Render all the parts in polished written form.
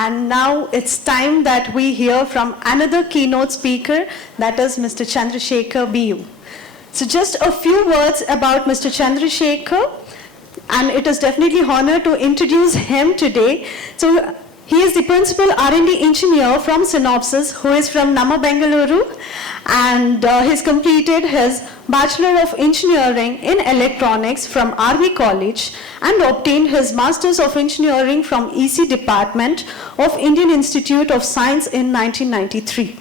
And now it's time that we hear from another keynote speaker, that is Mr. Chandrashekar BU. So just a few words about Mr. Chandrashekar, and it is definitely an honor to introduce him today. So he is the principal R&D engineer from Synopsys, who is from Nama, Bengaluru, and he's completed his Bachelor of Engineering in Electronics from RV College and obtained his Masters of Engineering from EC Department of Indian Institute of Science in 1993.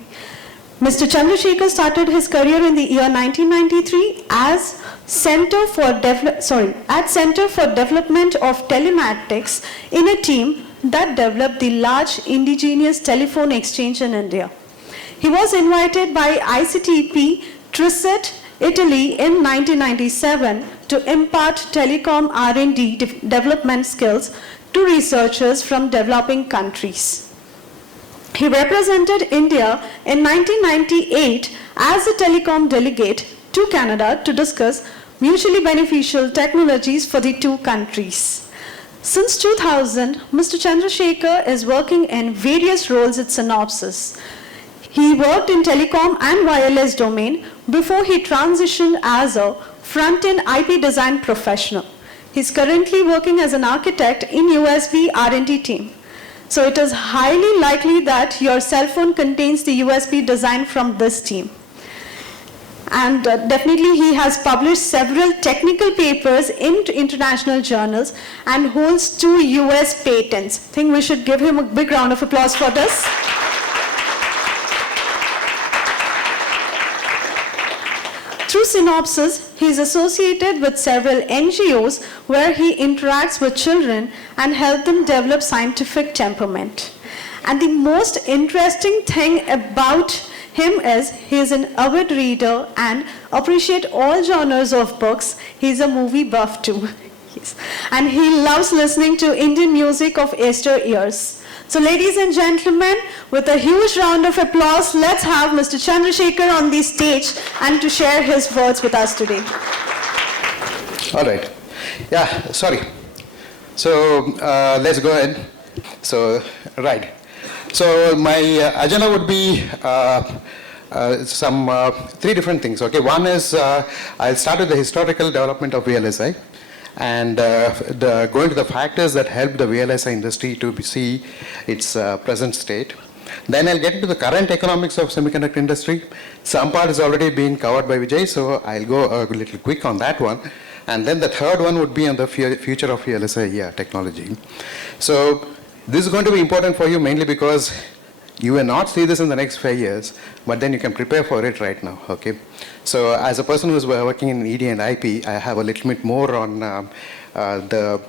Mr. Chandrashekar started his career in the year 1993 as Center for Development of Telematics in a team that developed the large indigenous telephone exchange in India. He was invited by ICTP Triset, Italy in 1997 to impart telecom R&D development skills to researchers from developing countries. He represented India in 1998 as a telecom delegate to Canada to discuss mutually beneficial technologies for the two countries. Since 2000, Mr. Chandrashekar is working in various roles at Synopsys. He worked in telecom and wireless domain before he transitioned as a front-end IP design professional. He's currently working as an architect in USB R&D team. So it is highly likely that your cell phone contains the USB design from this team. And definitely he has published several technical papers in international journals and holds 2 US patents. I think we should give him a big round of applause for this. Through Synopsys, he is associated with several NGOs where he interacts with children and helps them develop scientific temperament. And the most interesting thing about him is he is an avid reader and appreciates all genres of books. He's a movie buff too. Yes. And he loves listening to Indian music of yesteryears. So ladies and gentlemen, with a huge round of applause, let's have Mr. Chandrashekar on the stage and to share his words with us today. All right. Yeah, sorry. So let's go ahead. So, right. So my agenda would be three different things. Okay, one is I'll start with the historical development of VLSI and go into the factors that help the VLSI industry to see its present state. Then I'll get into the current economics of semiconductor industry. Some part is already being covered by Vijay, so I'll go a little quick on that one. And then the third one would be on the future of VLSI technology. So this is going to be important for you mainly because you will not see this in the next 5 years, but then you can prepare for it right now, okay? So as a person who's working in ED and IP, I have a little bit more on the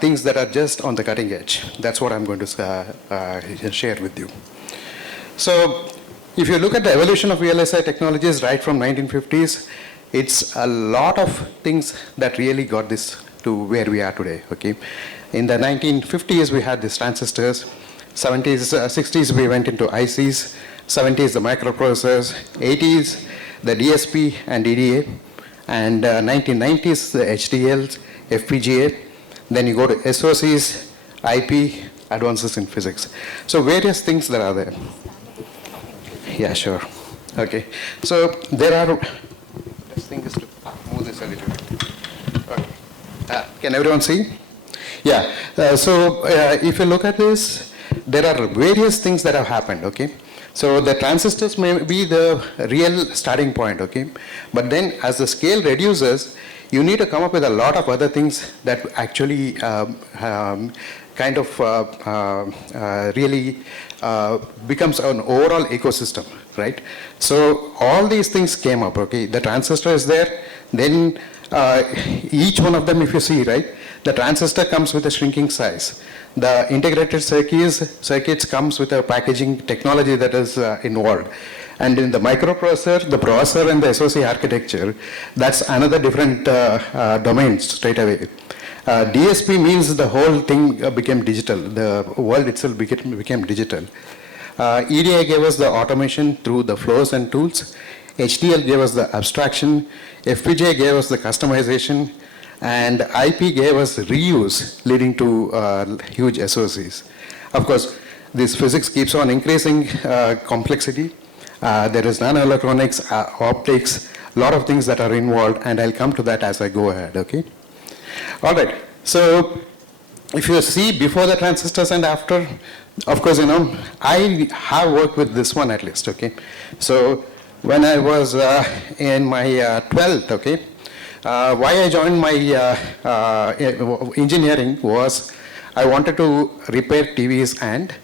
things that are just on the cutting edge. That's what I'm going to share with you. So if you look at the evolution of VLSI technologies right from 1950s, it's a lot of things that really got this to where we are today, okay? In the 1950s, we had these transistors. 70s, 60s, we went into ICs. 70s, the microprocessors. 80s, the DSP and EDA. And 1990s, the HDLs, FPGA. Then you go to SOCs, IP, advances in physics. So various things that are there. Yeah, sure. Okay. So there are, this thing is to move this a little bit. Okay. Can everyone see? Yeah. If you look at this, there are various things that have happened, okay? So the transistors may be the real starting point, okay? But then as the scale reduces, you need to come up with a lot of other things that actually really becomes an overall ecosystem, right? So all these things came up, okay? The transistor is there, then each one of them, if you see, right? The transistor comes with a shrinking size. The integrated circuits comes with a packaging technology that is involved. And in the microprocessor, the processor and the SoC architecture, that's another different domain straight away. DSP means the whole thing became digital. The world itself became digital. EDA gave us the automation through the flows and tools. HDL gave us the abstraction. FPGA gave us the customization. And IP gave us reuse, leading to huge SoCs. Of course, this physics keeps on increasing complexity. There is nanoelectronics, optics, a lot of things that are involved, and I'll come to that as I go ahead, okay? All right, so if you see before the transistors and after, of course, I have worked with this one at least, okay? So when I was in my 12th, okay, why I joined my engineering was I wanted to repair TVs and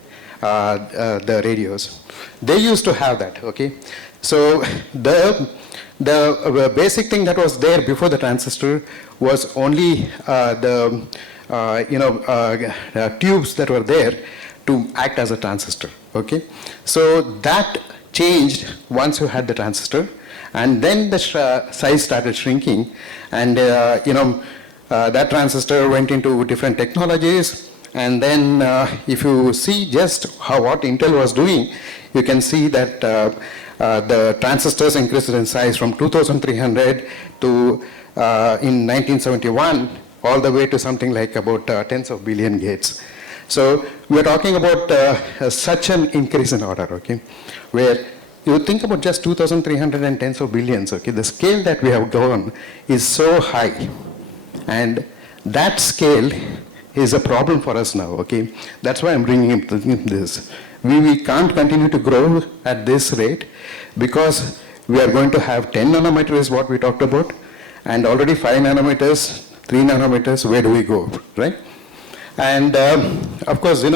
the radios. They used to have that, okay? So the basic thing that was there before the transistor was only tubes that were there to act as a transistor, okay? So that changed once you had the transistor, and then the size started shrinking, and that transistor went into different technologies, and then if you see just what Intel was doing, you can see that the transistors increased in size from 2,300 to in 1971 all the way to something like about tens of billion gates. So we're talking about such an increase in order, okay, where you think about just 2,300 and tens of billions, okay, the scale that we have gone is so high, and that scale is a problem for us now, okay. That's why I'm bringing in this. We can't continue to grow at this rate because we are going to have 10 nanometers is what we talked about, and already 5 nanometers, 3 nanometers, where do we go, right? And of course, when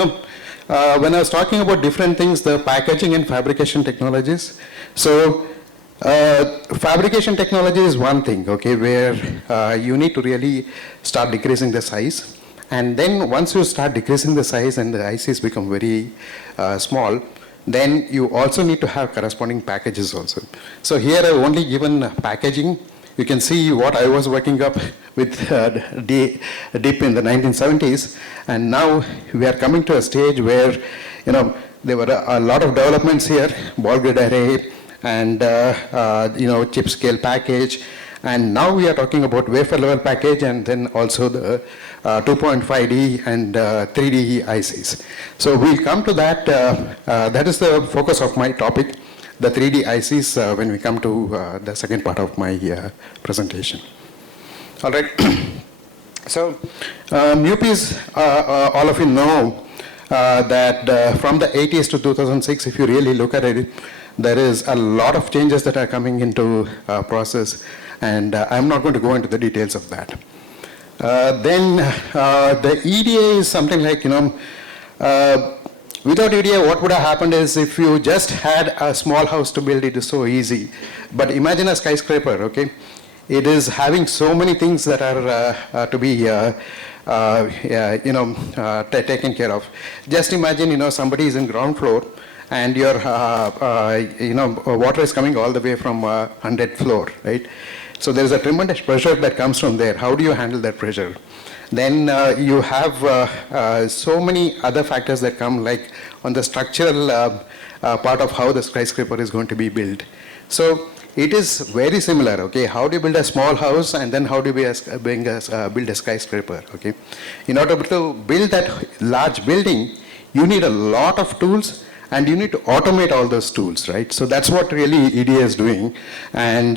I was talking about different things, the packaging and fabrication technologies, so fabrication technology is one thing, okay, where you need to really start decreasing the size. And then once you start decreasing the size and the ICs become very small, then you also need to have corresponding packages also. So here I've only given packaging. You can see what I was working up with deep in the 1970s, and now we are coming to a stage where, there were a lot of developments here, ball grid array, and chip scale package, and now we are talking about wafer level package, and then also the 2.5D and 3D ICs. So we'll come to that. That is the focus of my topic, the 3D ICs, when we come to the second part of my presentation. All right. So MUPs, all of you know that from the 80s to 2006, if you really look at it, there is a lot of changes that are coming into process, and I'm not going to go into the details of that. Then the EDA is something like, without EDA, what would have happened is if you just had a small house to build, it is so easy. But imagine a skyscraper, okay? It is having so many things that are to be, taken care of. Just imagine, somebody is in ground floor, and your, water is coming all the way from 100th floor, right? So there is a tremendous pressure that comes from there. How do you handle that pressure? Then you have so many other factors that come, like on the structural part of how the skyscraper is going to be built. So it is very similar, okay? How do you build a small house, and then how do you build a skyscraper, okay? In order to build that large building, you need a lot of tools, and you need to automate all those tools, right? So that's what really EDA is doing. And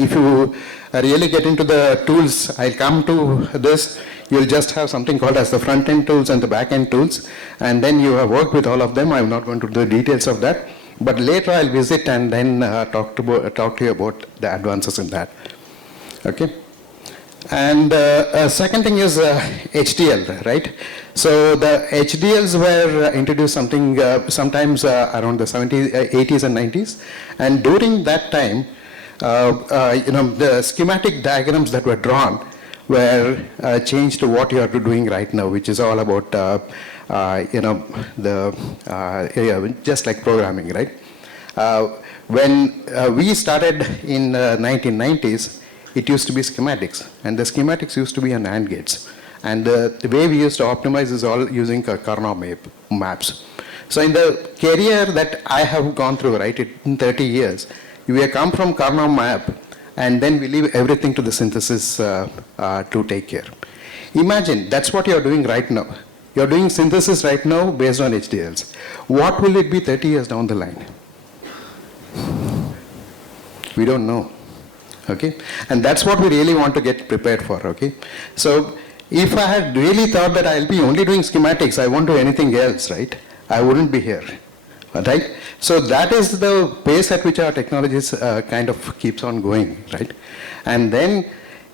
if you really get into the tools, I'll come to this, you'll just have something called as the front-end tools and the back-end tools, and then you have worked with all of them. I'm not going to do the details of that, but later I'll visit and then talk to you about the advances in that, okay? And second thing is HDL, right? So the HDLs were introduced sometimes around the 70s, 80s and 90s. And during that time, the schematic diagrams that were drawn were changed to what you are doing right now, which is all about, just like programming, right? When we started in 1990s, it used to be schematics, and the schematics used to be on AND gates. And the way we used to optimize is all using Karnaugh maps. So in the career that I have gone through, right, in 30 years, we have come from Karnaugh map, and then we leave everything to the synthesis to take care. Imagine, that's what you're doing right now. You're doing synthesis right now based on HDLs. What will it be 30 years down the line? We don't know. Okay? And that's what we really want to get prepared for. Okay? So if I had really thought that I'll be only doing schematics, I won't do anything else, right? I wouldn't be here. Right? So that is the pace at which our technologies kind of keeps on going, right? And then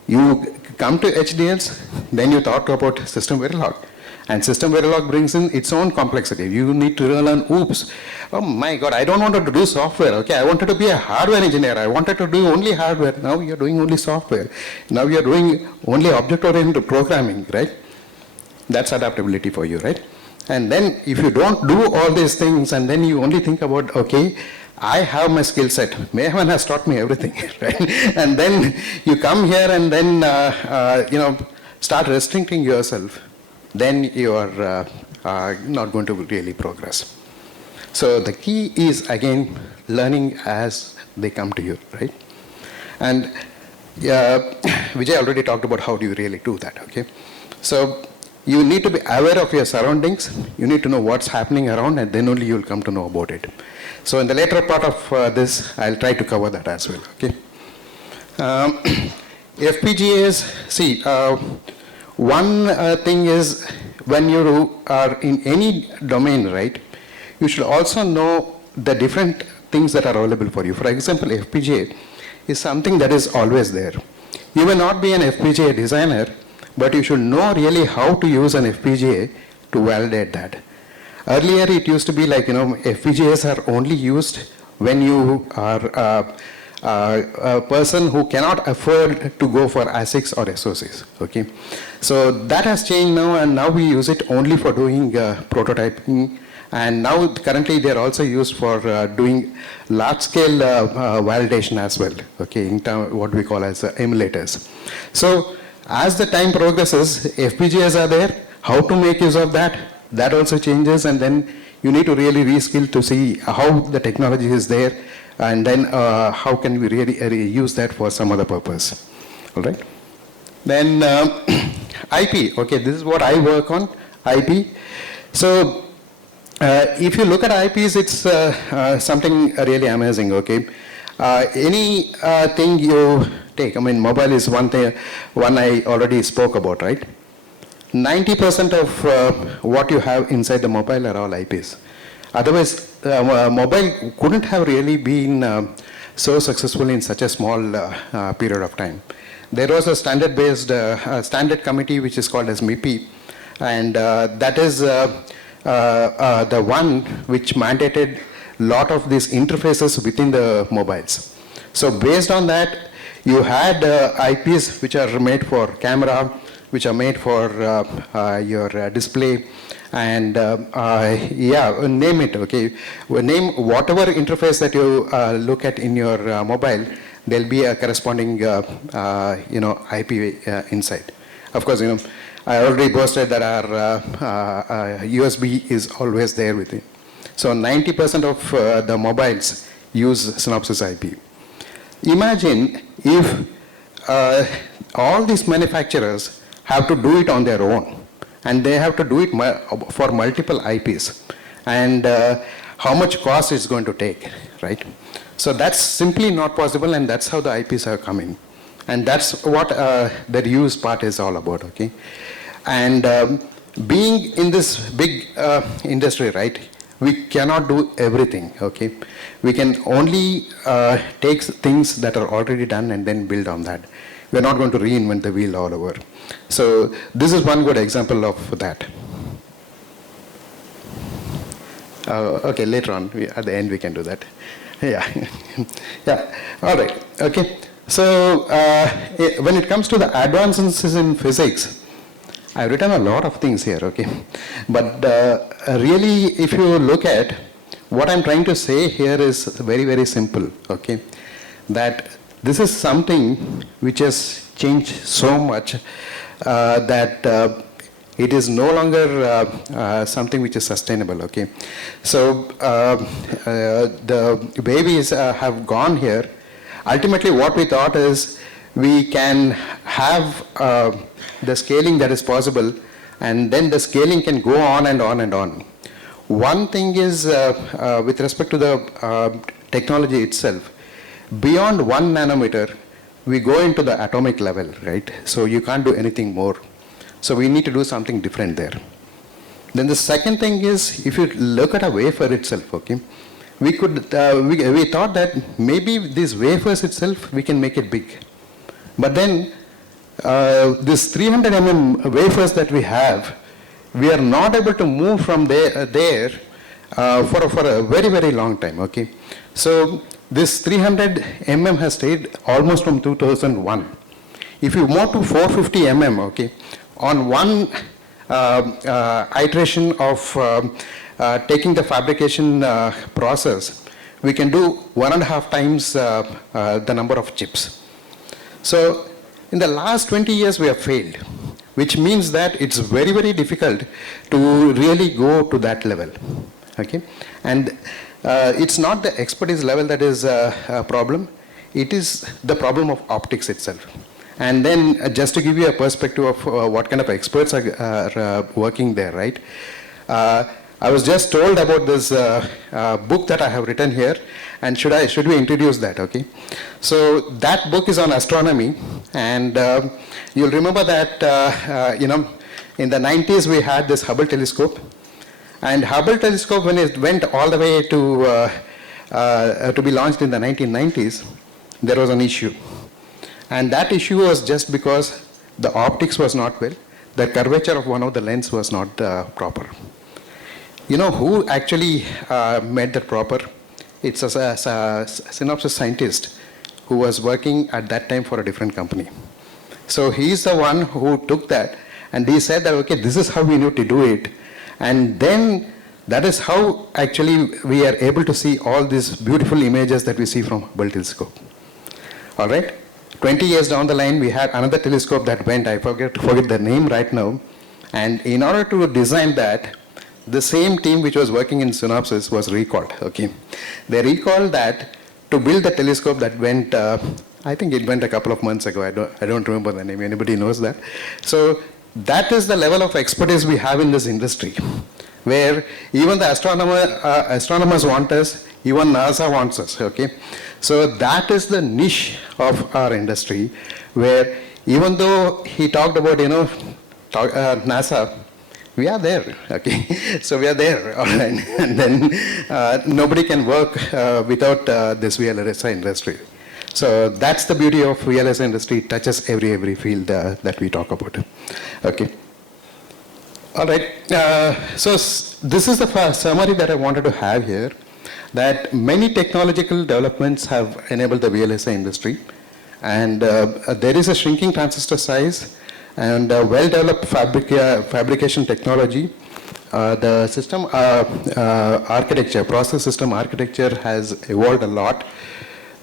you come to HDLs, then you talk about system Verilog. And system Verilog brings in its own complexity. You need to learn, oops, oh my God, I don't want to do software, okay? I wanted to be a hardware engineer. I wanted to do only hardware. Now you're doing only software. Now you're doing only object-oriented programming, right? That's adaptability for you, right? And then if you don't do all these things and then you only think about, okay, I have my skill set. Maven has taught me everything, right? And then you come here and then, start restricting yourself. Then you are not going to really progress. So the key is, again, learning as they come to you, right? And Vijay already talked about how do you really do that, okay? So you need to be aware of your surroundings. You need to know what's happening around, and then only you'll come to know about it. So in the later part of this, I'll try to cover that as well, okay? FPGAs, see, one thing is when you are in any domain, right, you should also know the different things that are available for you. For example, FPGA is something that is always there. You may not be an FPGA designer, but you should know really how to use an FPGA to validate that. Earlier, it used to be like, FPGAs are only used when you are a person who cannot afford to go for ASICs or SoCs, okay? So that has changed now, and now we use it only for doing prototyping, and now currently they're also used for doing large-scale validation as well, okay, in what we call as emulators. So as the time progresses, FPGAs are there. How to make use of that? That also changes, and then you need to really reskill to see how the technology is there, and then how can we really use that for some other purpose. All right. Then IP. Okay, this is what I work on, IP. So if you look at IPs, it's something really amazing. Okay, anything you take. I mean, mobile is one I already spoke about, right? 90% of what you have inside the mobile are all IPs. Otherwise, mobile couldn't have really been so successful in such a small period of time. There was a standard-based standard committee which is called as MIPI, and that is the one which mandated a lot of these interfaces within the mobiles. So based on that, you had IPs which are made for camera, which are made for your display, and name it, okay? Name whatever interface that you look at in your mobile, there'll be a corresponding, IP inside. Of course, I already boasted that our USB is always there with it. So 90% of the mobiles use Synopsys IP. Imagine if all these manufacturers have to do it on their own, and they have to do it for multiple IPs, and how much cost it's going to take, right? So that's simply not possible, and that's how the IPs have come in. And that's what the reuse part is all about, okay? And being in this big industry, right, we cannot do everything, okay? We can only take things that are already done and then build on that. We're not going to reinvent the wheel all over. So this is one good example of that. Okay, later on, at the end we can do that. Yeah, yeah, all right, okay. So when it comes to the advances in physics, I've written a lot of things here, okay. But really, if you look at what I'm trying to say here is very, very simple, okay. That this is something which has changed so much that it is no longer something which is sustainable, okay. So the way we have gone here, ultimately what we thought is we can have the scaling that is possible And then the scaling can go on and on and on. One thing is, with respect to the technology itself, beyond 1 nanometer, we go into the atomic level, right? So you can't do anything more. So we need to do something different there. Then the second thing is, if you look at a wafer itself, okay, we thought that maybe these wafers itself, we can make it big. But then, this 300 wafers that we have, we are not able to move from there for a very, very long time, okay? So this 300 has stayed almost from 2001. If you move to 450 okay, on one iteration of taking the fabrication process, we can do 1.5 times the number of chips. So in the last 20 years, we have failed, which means that it's very, very difficult to really go to that level, okay? And it's not the expertise level that is a problem, it is the problem of optics itself. And then just to give you a perspective of what kind of experts are working there, right? I was just told about this book that I have written here, and should we introduce that, okay? So that book is on astronomy, and you'll remember that, in the 90s we had this Hubble telescope, and Hubble telescope, when it went all the way to be launched in the 1990s, there was an issue. And that issue was just because the optics was not well, the curvature of one of the lens was not proper. You know who actually made that proper? It's a Synopsys scientist who was working at that time for a different company. So he's the one who took that, and he said that, okay, this is how we need to do it. And then that is how actually we are able to see all these beautiful images that we see from Hubble telescope. All right? 20 years down the line, we had another telescope that went, I forget the name right now. And in order to design that, the same team which was working in Synopsys was recalled, okay? They recalled that to build the telescope that went, I think it went a couple of months ago. I don't remember the name. Anybody knows that? So that is the level of expertise we have in this industry, where even the astronomers want us, even NASA wants us, okay? So that is the niche of our industry, where even though he talked about, NASA, we are there, okay? So we are there, all right? And then nobody can work without this VLSI industry. So that's the beauty of VLSI industry. It touches every field that we talk about, okay? All right, so this is the first summary that I wanted to have here, that many technological developments have enabled the VLSI industry, and there is a shrinking transistor size and well-developed fabrication technology. The system architecture, process system architecture has evolved a lot.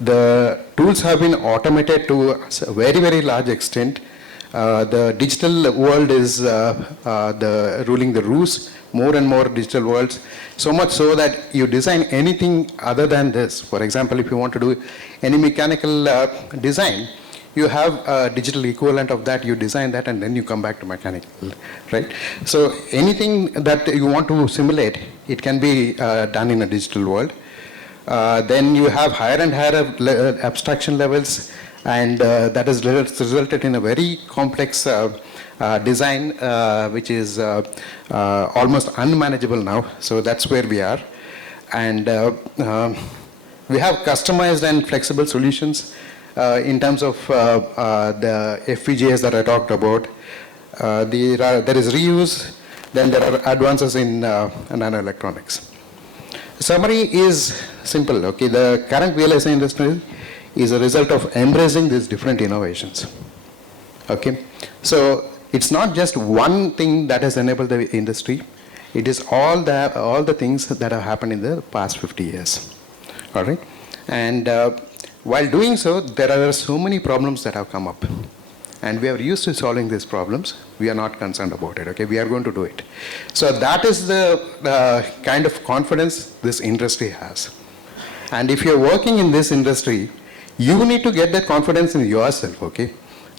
The tools have been automated to a very, very large extent. The digital world is ruling the roost, more and more digital worlds, so much so that you design anything other than this. For example, if you want to do any mechanical design, you have a digital equivalent of that, you design that, and then you come back to mechanical, right? So anything that you want to simulate, it can be done in a digital world. Then you have higher and higher abstraction levels, and that has resulted in a very complex design, which is almost unmanageable now. So that's where we are. And we have customized and flexible solutions in terms of the FPGAs that I talked about. There is reuse, then there are advances in nanoelectronics. Summary is simple, okay? The current VLSI industry is a result of embracing these different innovations, okay? So it's not just one thing that has enabled the industry, it is all the things that have happened in the past 50 years, all right? And while doing so, there are so many problems that have come up. And we are used to solving these problems. We are not concerned about it, okay? We are going to do it. So that is the kind of confidence this industry has. And if you're working in this industry, you need to get that confidence in yourself, okay?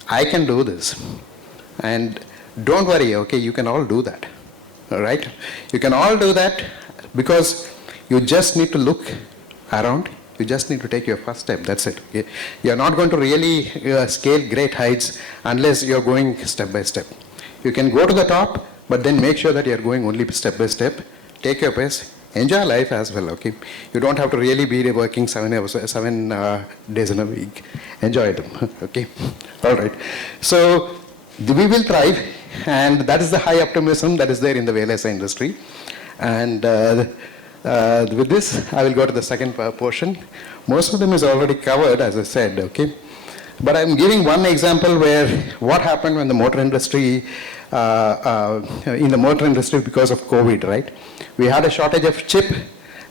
I can do this. And don't worry, okay, you can all do that, all right? You can all do that because you just need to look around. You just need to take your first step, that's it. Okay? You're not going to really scale great heights unless you're going step by step. You can go to the top, but then make sure that you're going only step by step. Take your pace. Enjoy life as well, okay? You don't have to really be working 7 days in a week. Enjoy them, okay? All right. So we will thrive, and that is the high optimism that is there in the VLSI industry. And with this, I will go to the second portion. Most of them is already covered, as I said, okay? But I'm giving one example where what happened when the motor industry, in the motor industry because of COVID, right? We had a shortage of chip,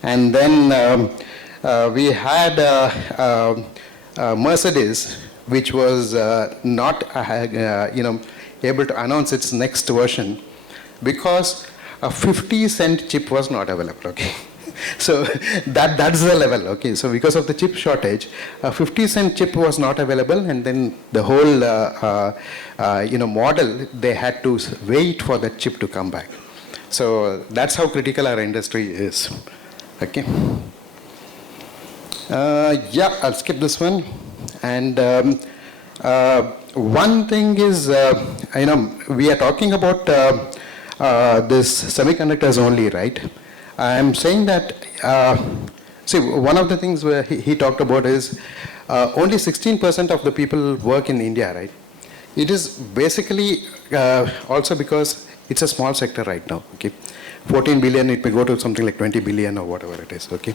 and then we had Mercedes, which was not, able to announce its next version because a 50-cent chip was not available, okay? So that's the level, okay? So because of the chip shortage, a 50-cent chip was not available, and then the whole, model, they had to wait for that chip to come back. So that's how critical our industry is, okay? Yeah, I'll skip this one. And one thing is, we are talking about this semiconductors only, right? I'm saying that, see, one of the things where he talked about is only 16% of the people work in India, right? It is basically also because it's a small sector right now, okay? 14 billion, it may go to something like 20 billion or whatever it is, okay?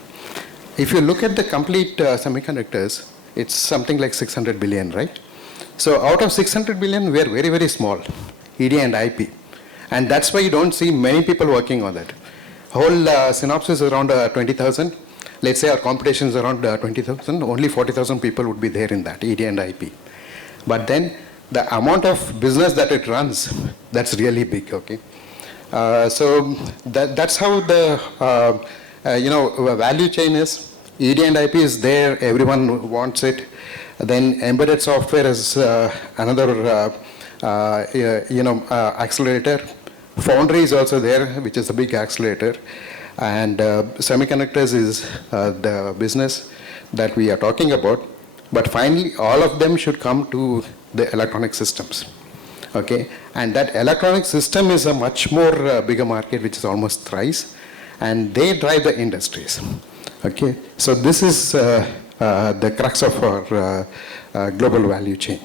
If you look at the complete semiconductors, it's something like 600 billion, right? So out of 600 billion, we are very, very small, ED and IP. And that's why you don't see many people working on that. Whole Synopsys is around 20,000. Let's say our competition is around 20,000. Only 40,000 people would be there in that, ED and IP. But then the amount of business that it runs, that's really big, okay? So that's how the, value chain is. ED and IP is there, everyone wants it. Then embedded software is another, accelerator. Foundry is also there, which is a big accelerator. And semiconductors is the business that we are talking about. But finally, all of them should come to the electronic systems, okay? And that electronic system is a much more bigger market, which is almost thrice, and they drive the industries, okay? So this is the crux of our global value chain.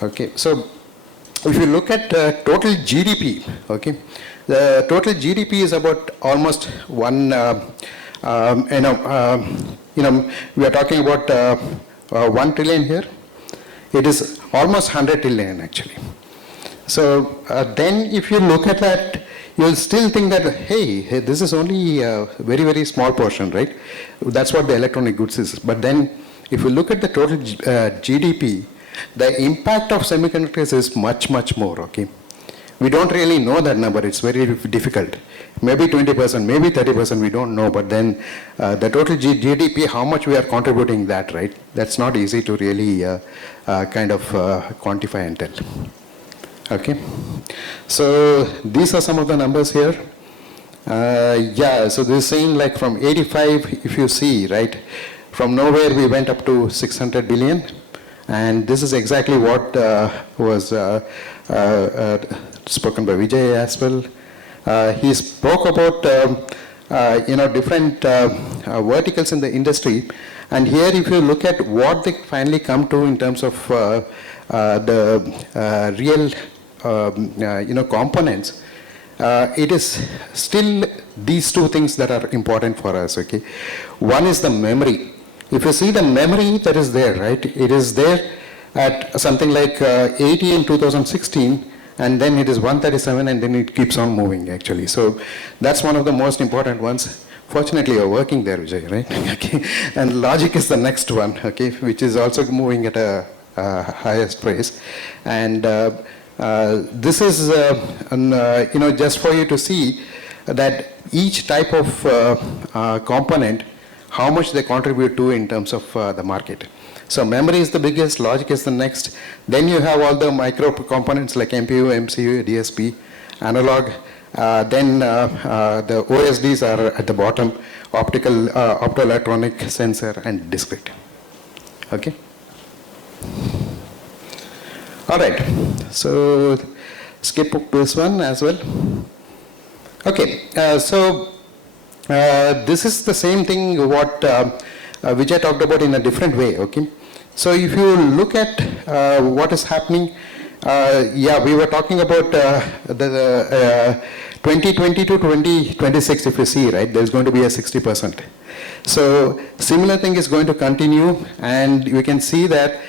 Okay, so if you look at total GDP, okay, the total GDP is about almost one, we are talking about 1 trillion here. It is almost 100 trillion actually. So then if you look at that, you'll still think that, hey, this is only a very, very small portion, right? That's what the electronic goods is. But then if you look at the total GDP, the impact of semiconductors is much, much more, okay? We don't really know that number. It's very difficult. Maybe 20%, maybe 30%, we don't know. But then the total GDP, how much we are contributing that, right? That's not easy to really quantify and tell. Okay? So these are some of the numbers here. So this is saying like from 85, if you see, right? From nowhere, we went up to 600 billion. And this is exactly what was spoken by Vijay as well. He spoke about different verticals in the industry, and here if you look at what they finally come to in terms of the real components, it is still these two things that are important for us. Okay, one is the memory. If you see the memory that is there, right, it is there at something like 80 in 2016, and then it is 137, and then it keeps on moving actually. So that's one of the most important ones. Fortunately, you're working there, Vijay, right? Okay. And logic is the next one, okay, which is also moving at a highest pace. And this is, just for you to see that each type of component, how much they contribute to in terms of the market. So memory is the biggest, logic is the next. Then you have all the micro components like MPU, MCU, DSP, analog. Then the OSDs are at the bottom, optical, optoelectronic, sensor, and discrete. Okay. All right. So skip this one as well. Okay. This is the same thing what which I talked about in a different way. Okay. So if you look at what is happening, yeah, we were talking about the 2020 to 2026, if you see, right, there's going to be a 60%. So similar thing is going to continue, and you can see that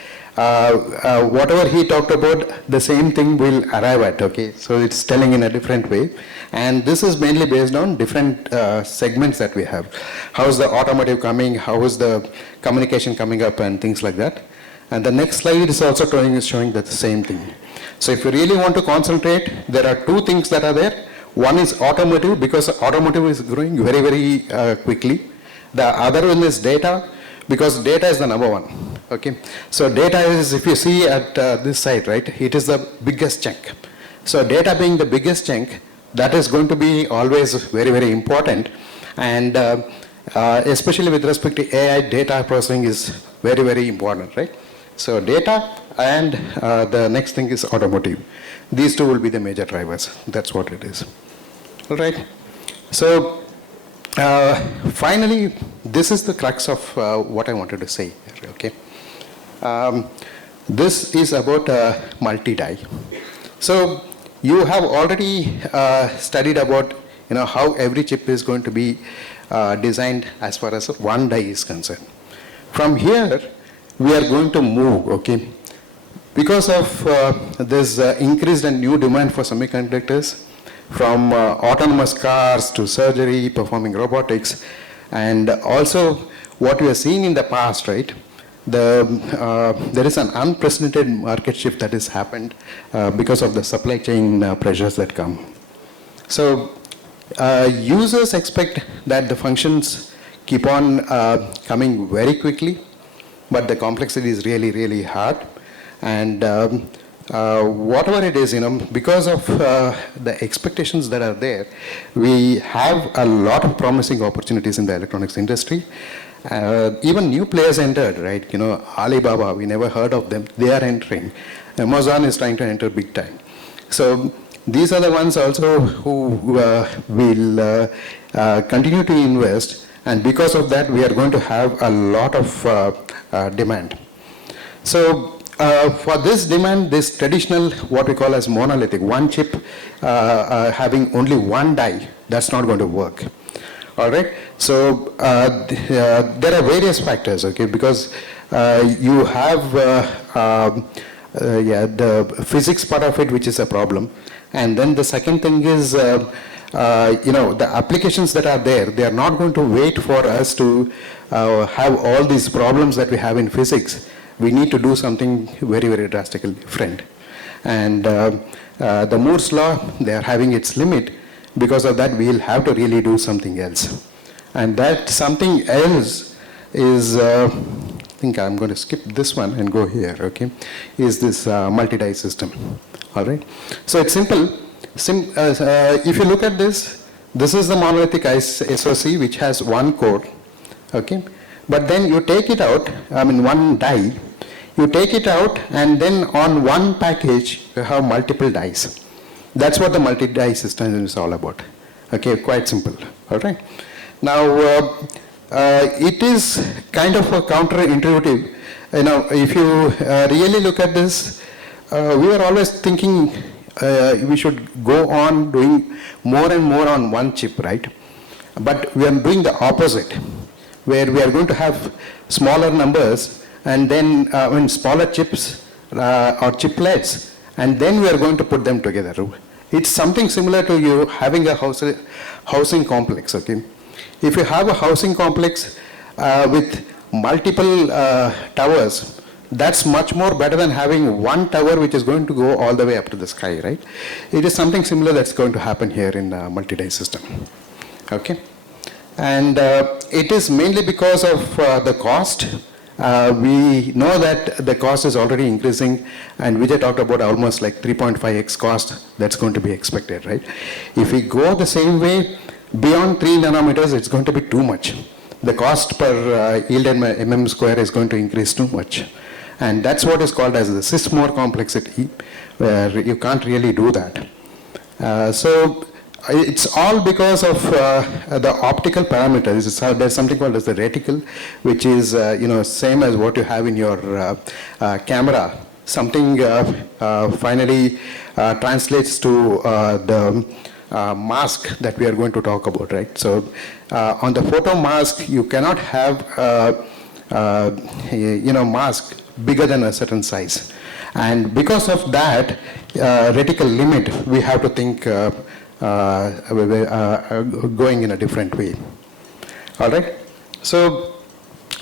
whatever he talked about, the same thing will arrive at, okay? So it's telling in a different way. And this is mainly based on different segments that we have. How is the automotive coming? How is the communication coming up and things like that? And the next slide is also showing that the same thing. So if you really want to concentrate, there are two things that are there. One is automotive, because automotive is growing very, very quickly. The other one is data, because data is the number one. Okay, so data is, if you see at this side, right, it is the biggest chunk. So data being the biggest chunk, that is going to be always very, very important. And especially with respect to AI, data processing is very, very important, right? So data and the next thing is automotive. These two will be the major drivers. That's what it is. All right. So finally, this is the crux of what I wanted to say. Okay. This is about multi-die. So you have already studied about how every chip is going to be designed as far as one die is concerned. From here, we are going to move, okay? Because of this increased and new demand for semiconductors, from autonomous cars to surgery, performing robotics, and also what we have seen in the past, right? There is an unprecedented market shift that has happened because of the supply chain pressures that come. So users expect that the functions keep on coming very quickly, but the complexity is really, really hard. And whatever it is, because of the expectations that are there, we have a lot of promising opportunities in the electronics industry. Even new players entered, right? Alibaba, we never heard of them. They are entering. Amazon is trying to enter big time. So these are the ones also who will continue to invest. And because of that, we are going to have a lot of demand. So for this demand, this traditional, what we call as monolithic, one chip having only one die, that's not going to work. All right. So there are various factors, okay, because you have the physics part of it, which is a problem, and then the second thing is the applications that are there, they are not going to wait for us to have all these problems that we have in physics. We need to do something very, very drastically different. And the Moore's law, they are having its limit. Because of that, we'll have to really do something else. And that something else is, I think I'm going to skip this one and go here, okay, is this multi-die system. All right. So it's simple. If you look at this, this is the monolithic SoC, which has one core, okay. But then you take it out, one die, you take it out, and then on one package, you have multiple dies. That's what the multi-die system is all about. Okay, quite simple. All right. Now, it is kind of a counterintuitive. If you really look at this, we are always thinking we should go on doing more and more on one chip, right? But we are doing the opposite, where we are going to have smaller numbers and then smaller chips or chiplets, and then we are going to put them together. It's something similar to you having a housing complex, okay? If you have a housing complex with multiple towers, that's much more better than having one tower which is going to go all the way up to the sky, right? It is something similar that's going to happen here in the multi-die system, okay? And it is mainly because of the cost we know that the cost is already increasing, and Vijay talked about almost like 3.5x cost that's going to be expected, right? If we go the same way, beyond 3 nanometers, it's going to be too much. The cost per yield mm square is going to increase too much. And that's what is called as the SysMore complexity, where you can't really do that. So it's all because of the optical parameters. There's something called as the reticle, which is same as what you have in your camera. Something finally translates to the mask that we are going to talk about, right? So on the photo mask, you cannot have mask bigger than a certain size. And because of that reticle limit, we have to think going in a different way. All right. So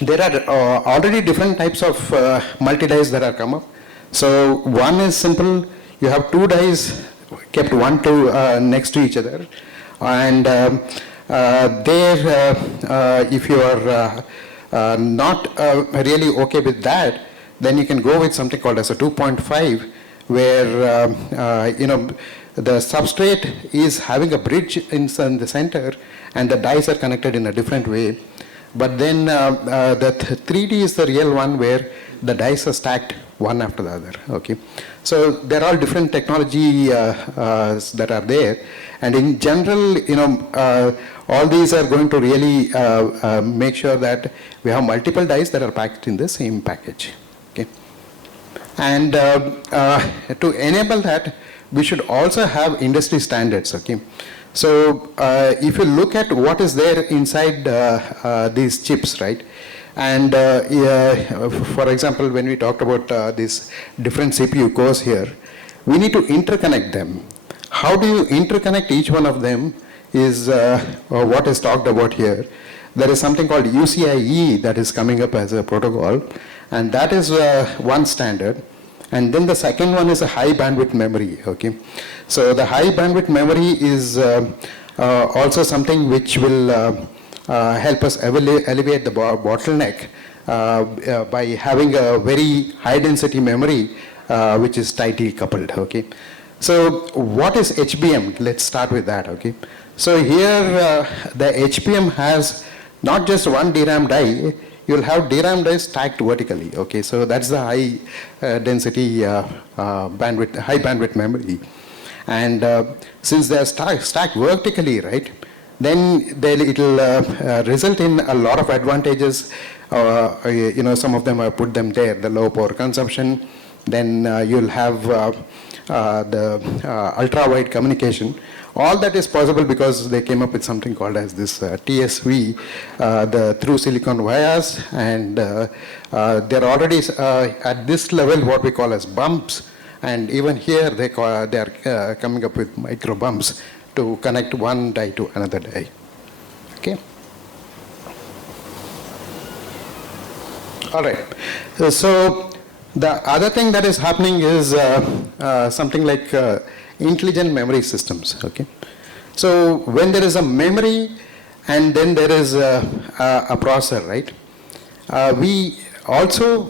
there are already different types of multi-dies that are come up. So one is simple. You have 2 dies kept one to next to each other, and there, if you are not really okay with that, then you can go with something called as a 2.5, where the substrate is having a bridge in the center, and the dies are connected in a different way. But then the 3D is the real one, where the dies are stacked one after the other. Okay, so there are all different technology that are there, and in general, all these are going to really make sure that we have multiple dies that are packed in the same package. Okay, and to enable that, we should also have industry standards. Okay, so if you look at what is there inside these chips, right? And for example, when we talked about these different CPU cores here, we need to interconnect them. How do you interconnect each one of them is what is talked about here. There is something called UCIe that is coming up as a protocol, and that is one standard. And then the second one is a high bandwidth memory. Okay, so the high bandwidth memory is also something which will help us alleviate the bottleneck by having a very high density memory which is tightly coupled. Okay, so what is HBM? Let's start with that. Okay, so here the HBM has not just one DRAM die. You'll have DRAM dies stacked vertically. Okay, so that's the high density bandwidth, high bandwidth memory, and since they are stacked vertically, right? Then it will result in a lot of advantages. Some of them put them there, the low power consumption. Then you'll have the ultra-wide communication. All that is possible because they came up with something called as this TSV, the through silicon vias, and they're already at this level what we call as bumps, and even here they are coming up with micro bumps to connect one die to another die. Okay. All right. So the other thing that is happening is something like intelligent memory systems. Okay. So when there is a memory and then there is a processor, right? We also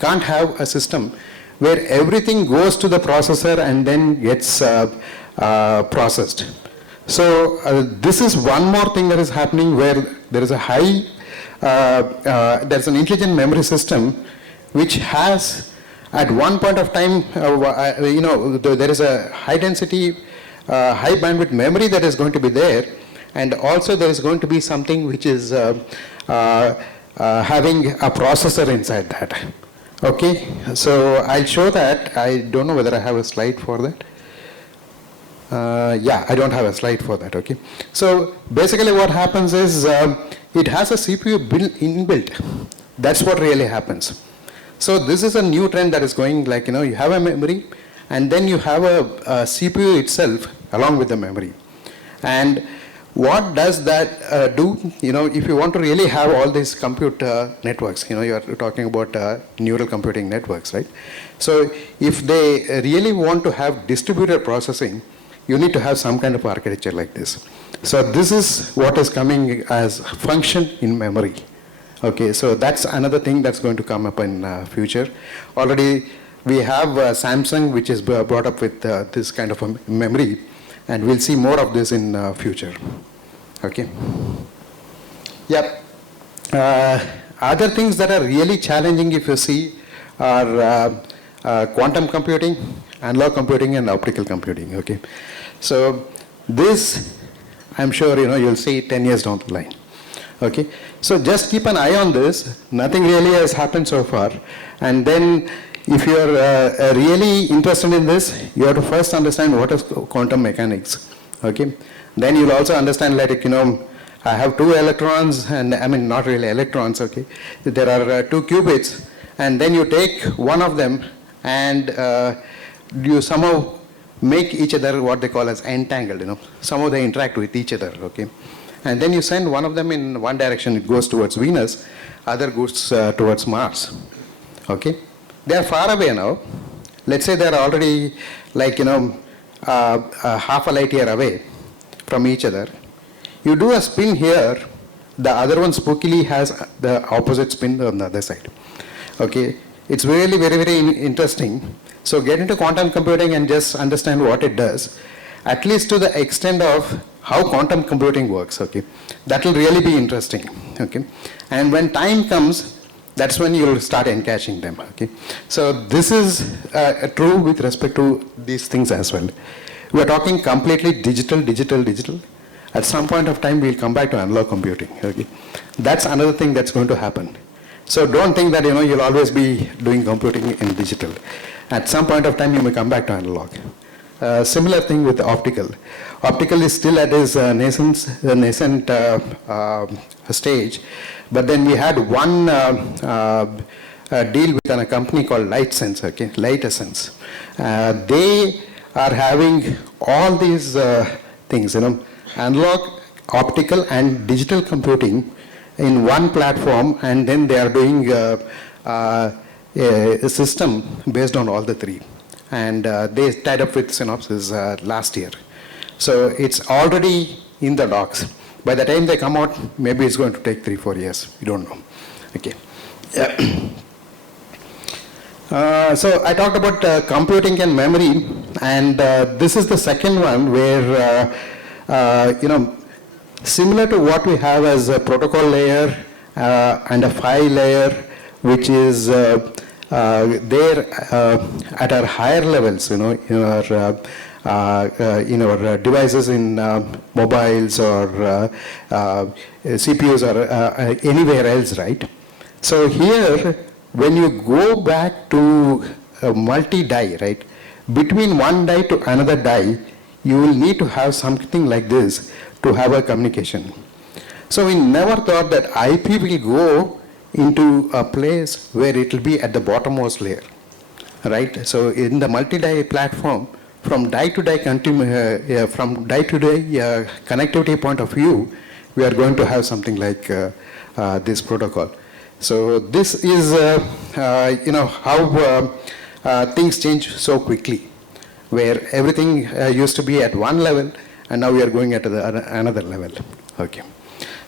can't have a system where everything goes to the processor and then gets processed. So this is one more thing that is happening, where there is a high, there's an intelligent memory system which has at one point of time, there is a high density, high bandwidth memory that is going to be there, and also there is going to be something which is having a processor inside that. Okay, so I'll show that. I don't know whether I have a slide for that. Yeah, I don't have a slide for that. Okay, so basically what happens is it has a CPU inbuilt. That's what really happens. So this is a new trend that is going, like, you have a memory and then you have a CPU itself along with the memory. And what does that do? If you want to really have all these compute networks, you are talking about neural computing networks, right? So if they really want to have distributed processing, you need to have some kind of architecture like this. So this is what is coming as function in memory. Okay, so that's another thing that's going to come up in future. Already we have Samsung, which is brought up with this kind of a memory, and we'll see more of this in future. Okay. Yep. Other things that are really challenging, if you see, are quantum computing, analog computing, and optical computing. Okay. So this, I'm sure you'll see 10 years down the line. Okay, so just keep an eye on this. Nothing really has happened so far. And then if you're really interested in this, you have to first understand what is quantum mechanics. Okay, then you'll also understand, like, I have two electrons, and I mean, not really electrons, okay. There are two qubits, and then you take one of them and you somehow make each other what they call as entangled, Somehow they interact with each other, okay. And then you send one of them in one direction, it goes towards Venus, other goes towards Mars, okay. They are far away now. Let's say they're already like, half a light year away from each other. You do a spin here, the other one spookily has the opposite spin on the other side, okay. It's really very, very interesting. So get into quantum computing and just understand what it does, at least to the extent of how quantum computing works, okay. That will really be interesting, okay. And when time comes, that's when you'll start encashing them, okay. So this is true with respect to these things as well. We're talking completely digital. At some point of time, we'll come back to analog computing, okay. That's another thing that's going to happen. So don't think that, you'll always be doing computing in digital. At some point of time, you may come back to analog. Similar thing with optical. Optical is still at its nascent stage, but then we had one deal with a company called LightSense, okay, LightSense. They are having all these things, analog, optical, and digital computing in one platform, and then they are doing a system based on all the three. And they tied up with Synopsys last year. So it's already in the docs. By the time they come out, maybe it's going to take 3-4 years. We don't know. Okay. So I talked about computing and memory, and this is the second one where, similar to what we have as a protocol layer and a file layer, which is there at our higher levels, in our devices, in mobiles or CPUs or anywhere else, right? So here, when you go back to a multi-die, right, between one die to another die, you will need to have something like this to have a communication. So we never thought that IP will go into a place where it will be at the bottommost layer, right? So in the multi-die platform, from die to die connectivity point of view, we are going to have something like this protocol. So this is, how things change so quickly, where everything used to be at one level, and now we are going at another level. Okay.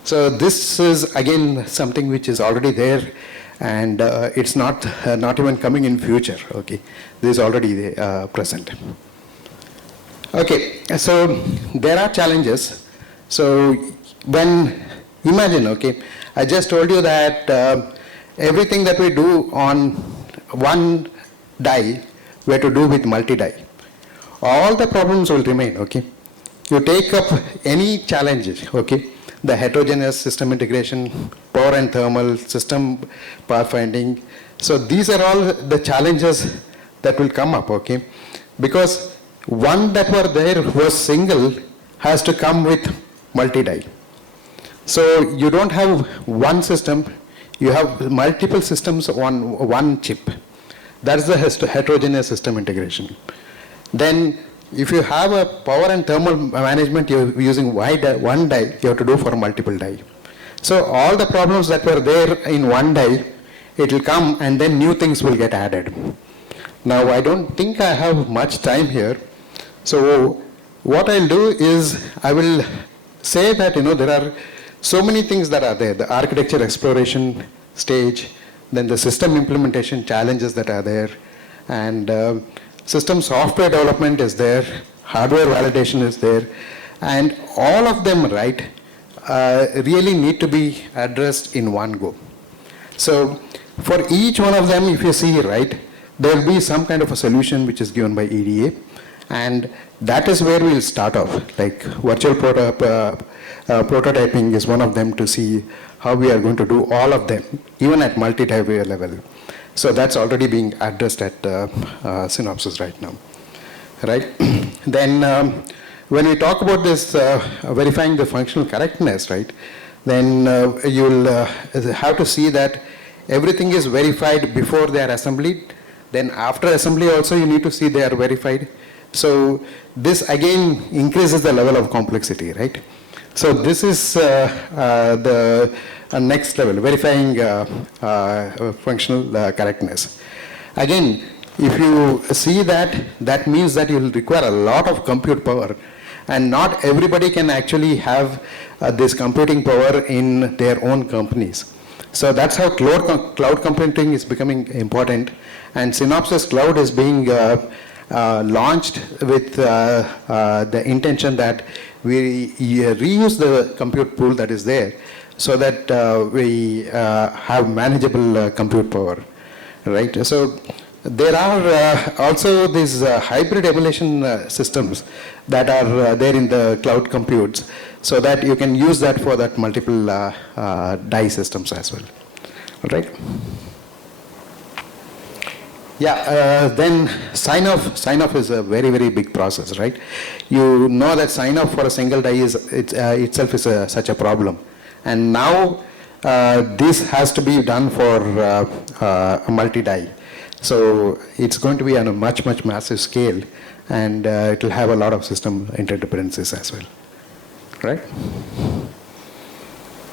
So this is again something which is already there, and it's not even coming in future. Okay, this is already present. Okay, so there are challenges. So when imagine, okay, I just told you that everything that we do on one die, we have to do with multi-die. All the problems will remain. Okay, you take up any challenges. Okay. The heterogeneous system integration, power and thermal, system pathfinding. So these are all the challenges that will come up, okay? Because one that were there was single has to come with multi-die. So you don't have one system, you have multiple systems on one chip. That's the heterogeneous system integration. Then if you have a power and thermal management, you're using one die, you have to do for multiple die. So all the problems that were there in one die, it will come and then new things will get added. Now I don't think I have much time here. So what I'll do is I will say that there are so many things that are there, the architecture exploration stage, then the system implementation challenges that are there, and system software development is there, hardware validation is there, and all of them, right, really need to be addressed in one go. So for each one of them, if you see, right, there will be some kind of a solution which is given by EDA, and that is where we'll start off. Like virtual prototyping is one of them to see how we are going to do all of them, even at multi-die level. So that's already being addressed at Synopsys right now, right? Then when we talk about this verifying the functional correctness, right, then you'll have to see that everything is verified before they are assembled. Then after assembly also you need to see they are verified. So this again increases the level of complexity, right? So this is the next level, verifying functional correctness. Again, if you see that, that means that you will require a lot of compute power, and not everybody can actually have this computing power in their own companies. So that's how cloud computing is becoming important, and Synopsys Cloud is being launched with the intention that we reuse the compute pool that is there, so that we have manageable compute power, right? So there are also these hybrid emulation systems that are there in the cloud computes, so that you can use that for that multiple die systems as well, all right? Yeah, then sign-off is a very, very big process, right? You know that sign-off for a single die is itself is such a problem. And now this has to be done for a multi-die. So it's going to be on a much, much massive scale, and it will have a lot of system interdependencies as well, right?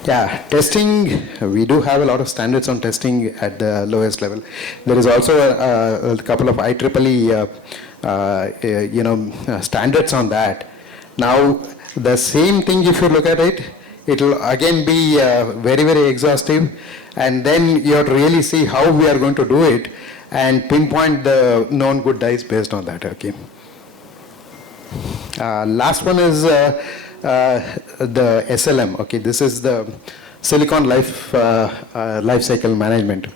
Yeah, testing, we do have a lot of standards on testing at the lowest level. There is also a couple of IEEE standards on that. Now, the same thing, if you look at it, it will again be very, very exhaustive, and then you have to really see how we are going to do it and pinpoint the known good dies based on that, okay? Last one is the SLM, okay? This is the Silicon Life Cycle Management.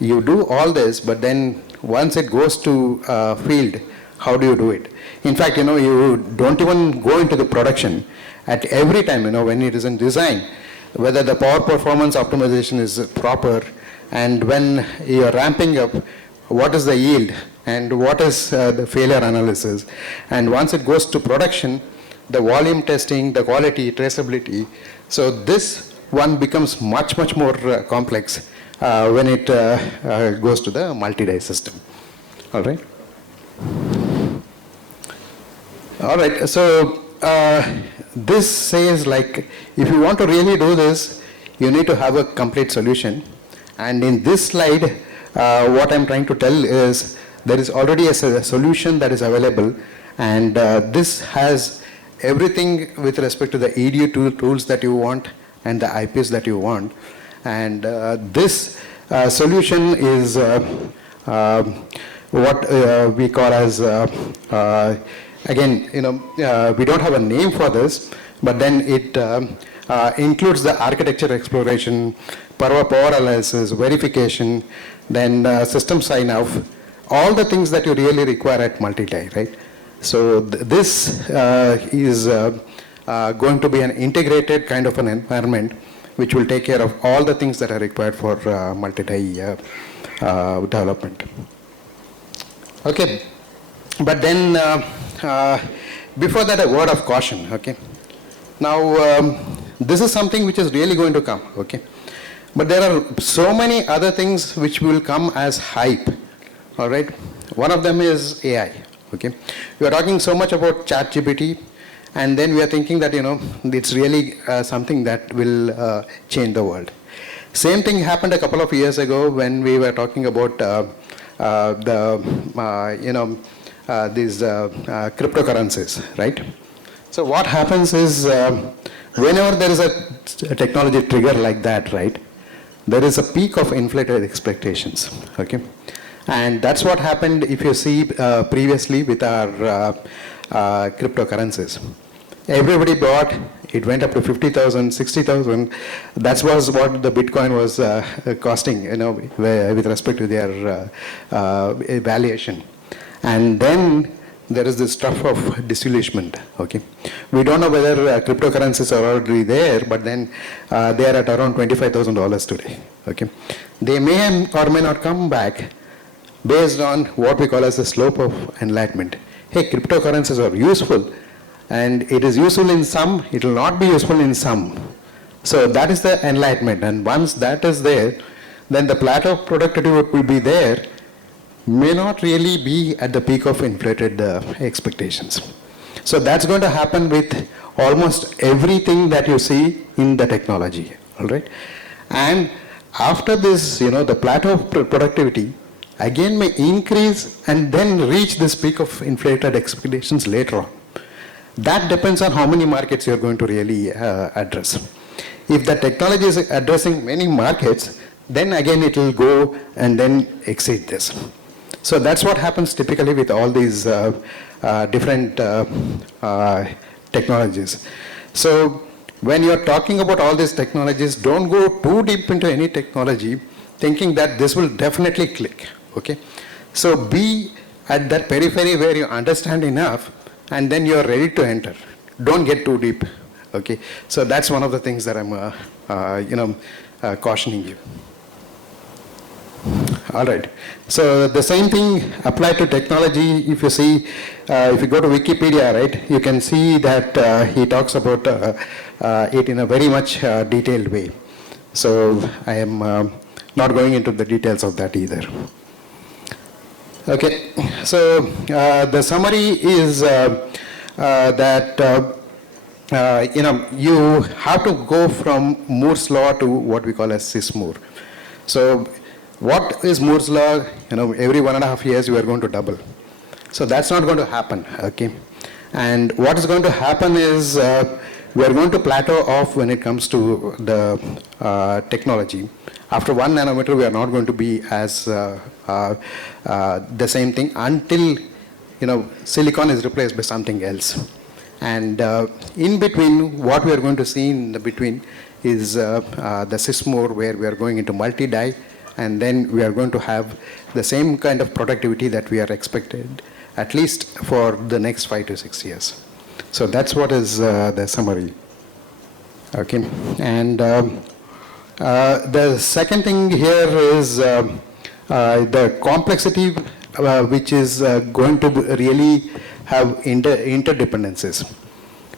You do all this, but then once it goes to field, how do you do it? In fact, you don't even go into the production. At every time, when it is in design, whether the power performance optimization is proper, and when you are ramping up, what is the yield, and what is the failure analysis. And once it goes to production, the volume testing, the quality, traceability. So this one becomes much, much more complex when it goes to the multi-die system. All right? All right, so this says, like, if you want to really do this, you need to have a complete solution. And in this slide, what I'm trying to tell is there is already a solution that is available, and this has everything with respect to the EDU tools that you want and the IPs that you want. And this solution is what we call as, again, we don't have a name for this, but then it includes the architecture exploration, power analysis, verification, then system sign-off, all the things that you really require at multi-die, right? So this is going to be an integrated kind of an environment which will take care of all the things that are required for multi-die development. Okay, but then before that, a word of caution, okay? Now, this is something which is really going to come, okay? But there are so many other things which will come as hype, all right? One of them is AI, okay? We are talking so much about ChatGPT, and then we are thinking that, it's really something that will change the world. Same thing happened a couple of years ago when we were talking about these cryptocurrencies, right? So what happens is, whenever there is a technology trigger like that, right, there is a peak of inflated expectations, okay? And that's what happened if you see previously with our cryptocurrencies. Everybody bought, it went up to 50,000, 60,000. That was what the Bitcoin was costing, you know, with respect to their valuation. And then there is this stuff of disillusionment, okay? We don't know whether cryptocurrencies are already there, but then they are at around $25,000 today, okay? They may or may not come back based on what we call as the slope of enlightenment. Hey, cryptocurrencies are useful, and it is useful in some, it will not be useful in some. So that is the enlightenment, and once that is there, then the plateau of productivity will be there, may not really be at the peak of inflated expectations. So that's going to happen with almost everything that you see in the technology, all right? And after this, you know, the plateau of productivity again may increase and then reach this peak of inflated expectations later on. That depends on how many markets you're going to really address. If the technology is addressing many markets, then again it will go and then exceed this. So that's what happens typically with all these different technologies. So when you're talking about all these technologies, don't go too deep into any technology thinking that this will definitely click, okay? So be at that periphery where you understand enough and then you're ready to enter. Don't get too deep, okay? So that's one of the things that I'm cautioning you. All right. So the same thing applied to technology. If you see, if you go to Wikipedia, right, you can see that he talks about it in a very much detailed way. So I am not going into the details of that either. Okay. So the summary is that you have to go from Moore's law to what we call as Cis-Moore. So what is Moore's law? You know, every 1.5 years you are going to double. So that's not going to happen, okay? And what is going to happen is we are going to plateau off when it comes to the technology. After 1 nanometer, we are not going to be as the same thing until, you know, silicon is replaced by something else. And in between, what we are going to see in the between is the Cis-Moore, where we are going into multi-die, and then we are going to have the same kind of productivity that we are expected, at least for the next 5 to 6 years. So that's what is the summary. Okay, and the second thing here is the complexity, which is going to really have interdependencies.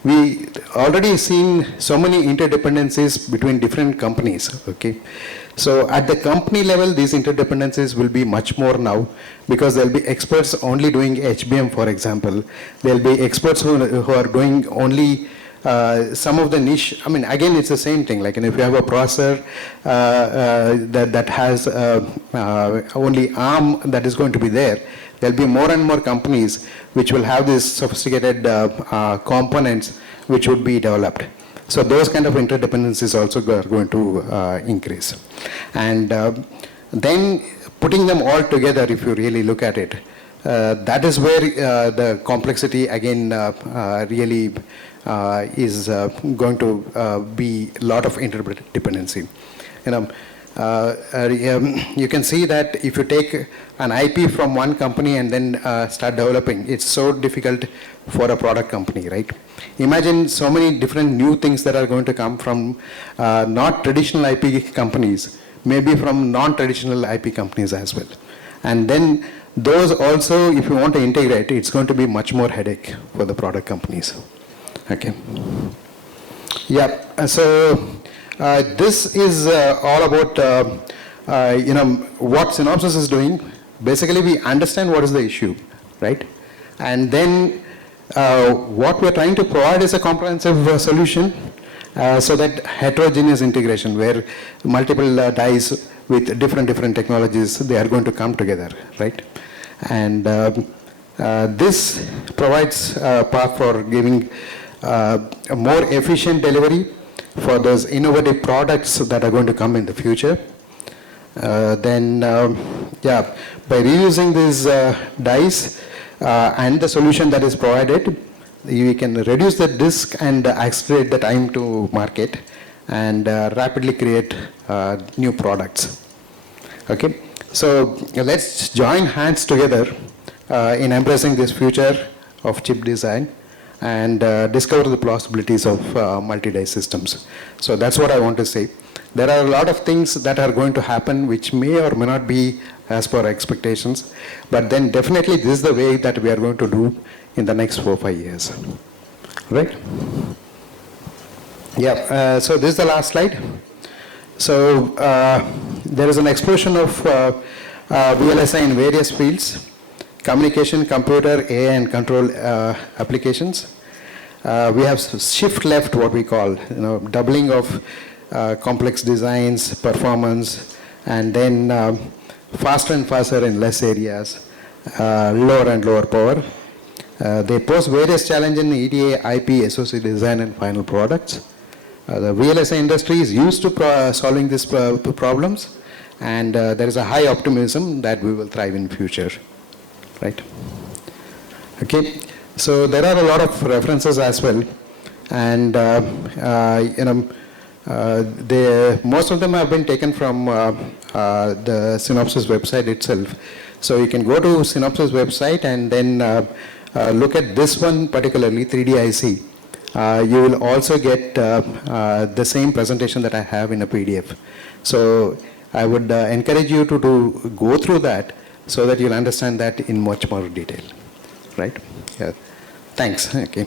We already seen so many interdependencies between different companies, okay? So at the company level, these interdependencies will be much more now, because there'll be experts only doing HBM, for example. There'll be experts who are doing only some of the niche. I mean, again, it's the same thing. Like, if you have a processor that has only ARM that is going to be there, there'll be more and more companies which will have these sophisticated components which would be developed. So those kind of interdependencies also are going to increase. And then putting them all together, if you really look at it, that is where the complexity again really is going to be a lot of interdependency. You can see that if you take an IP from one company and then start developing, it's so difficult for a product company, right? Imagine so many different new things that are going to come from not traditional IP companies, maybe from non-traditional IP companies as well. And then those also, if you want to integrate, it's going to be much more headache for the product companies. Okay. Yeah, so this is all about what Synopsys is doing. Basically, we understand what is the issue, right? And then what we're trying to provide is a comprehensive solution so that heterogeneous integration, where multiple dies with different technologies, they are going to come together, right? And this provides a path for giving a more efficient delivery for those innovative products that are going to come in the future. By reusing these dies and the solution that is provided, we can reduce the risk and accelerate the time to market and rapidly create new products. Okay, so let's join hands together in embracing this future of chip design and discover the possibilities of multi-die systems. So that's what I want to say. There are a lot of things that are going to happen which may or may not be as per expectations, but then definitely this is the way that we are going to do in the next 4 or 5 years. Right? Yeah, so this is the last slide. So there is an explosion of VLSI in various fields: communication, computer, AI, and control applications. We have shift left, what we call, doubling of complex designs, performance, and then faster and faster in less areas, lower and lower power. They pose various challenges in EDA, IP, SoC design, and final products. The VLSI industry is used to solving these problems, and there is a high optimism that we will thrive in future. Right? Okay. So there are a lot of references as well, and most of them have been taken from the Synopsys website itself. So you can go to Synopsys website and then look at this one particularly, 3D IC. You will also get the same presentation that I have in a PDF. So I would encourage you to go through that so that you'll understand that in much more detail. Right? Yeah. Thanks. Okay.